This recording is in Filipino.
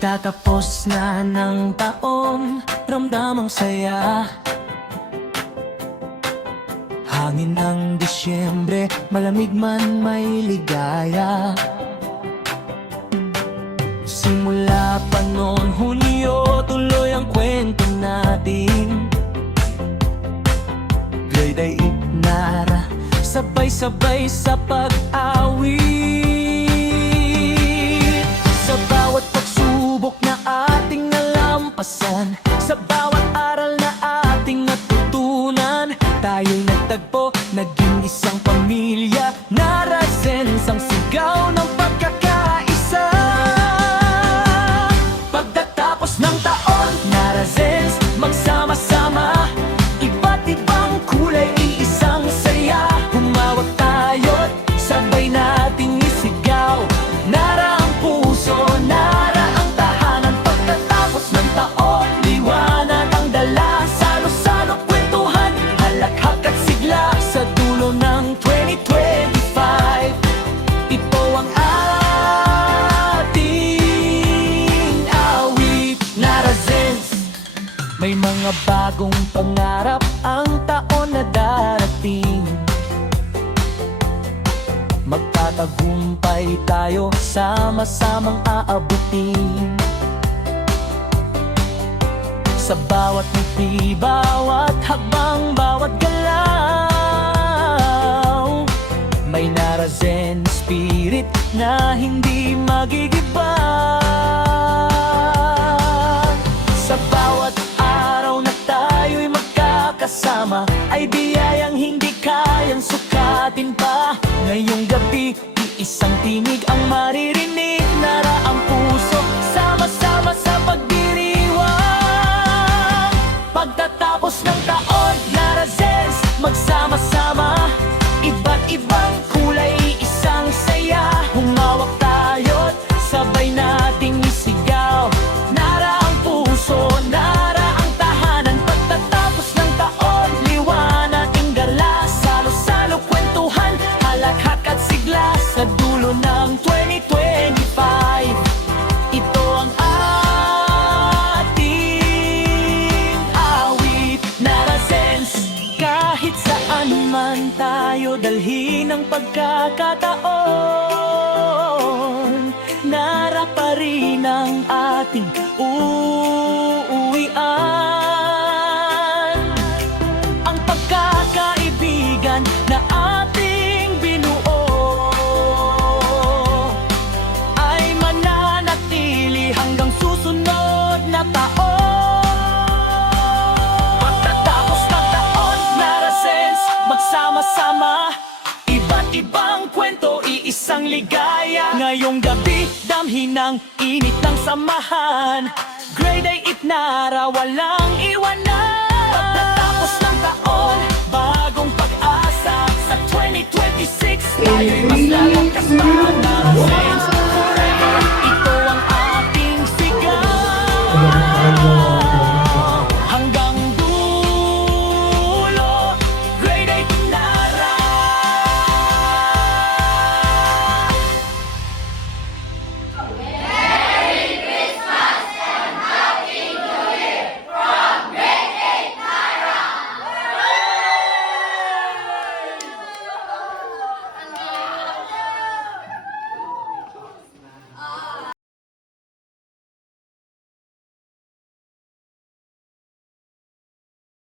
Magtatapos na ng taon, ramdam ang saya. Hangin ng Disyembre, malamig man may ligaya. Simula pa noon Hunyo, tuloy ang kwento natin. Grade ay ignara, sabay-sabay sa pag-awit. Sa bawat pagsubok na ating nalampasan, sa bawat aral na ating natutunan, tayo'y nagtagpo, naging isang pamilya. Narazens ang sigaw ng pagkakaisa. Pagtatapos ng taon, Narazens, magsama-sama. Iba't ibang kulay, iisang saya. Humawak tayo't sabay nating isigaw. Nara ang puso, nara ang tahanan. Pagtatapos ng taon, liwanag ang dala. Salo-salo kwentuhan, halakhak at sigla. Sa dulo ng 2025, ito ang ating awit. Narazens, may mga bagong pangarap ang taon na darating. Magtatagumpay tayo, sama-samang aabutin. Sa bawat ngiti, bawat hakbang, bawat galaw, may Narazen spirit na hindi magigiba. Sa bawat araw na tayo'y magkakasama, ay biyayang hindi kayang sukatin pa. Ngayong gabi, iisang tinig ang maririnig. Nara ang puso, sama-sama sa pagdiriwang. Pagtatapos ng taon, Narazens, magsama-sama. Iba't ibang kulay, isang saya. Humawak tayo't sabay nating isigaw. Nara ang puso, nara ang tahanan. Pagtatapos ng taon, liwanag ang gala. Salo-salo kwentuhan, halakhak at sigla. Sa dulo ng 2025, ito ang ating awit. Narazens, kahit saan man tayo dalhin ang pagkakataon, nara pa rin ang ating uuwian. Ang pagkakaibigan na ating binuo ay mananatili hanggang susunod na taon. Pagtatapos ng taon, Narazens, magsama-sama. Iba't ibang kwento, iisang ligaya. Ngayong gabi, damhin ng init ng samahan. Grade ay itnara, walang iwanan. Pagtatapos ng taon, bagong pag-asa. Sa 2026, tayo'y mas lalakas pa. Narazens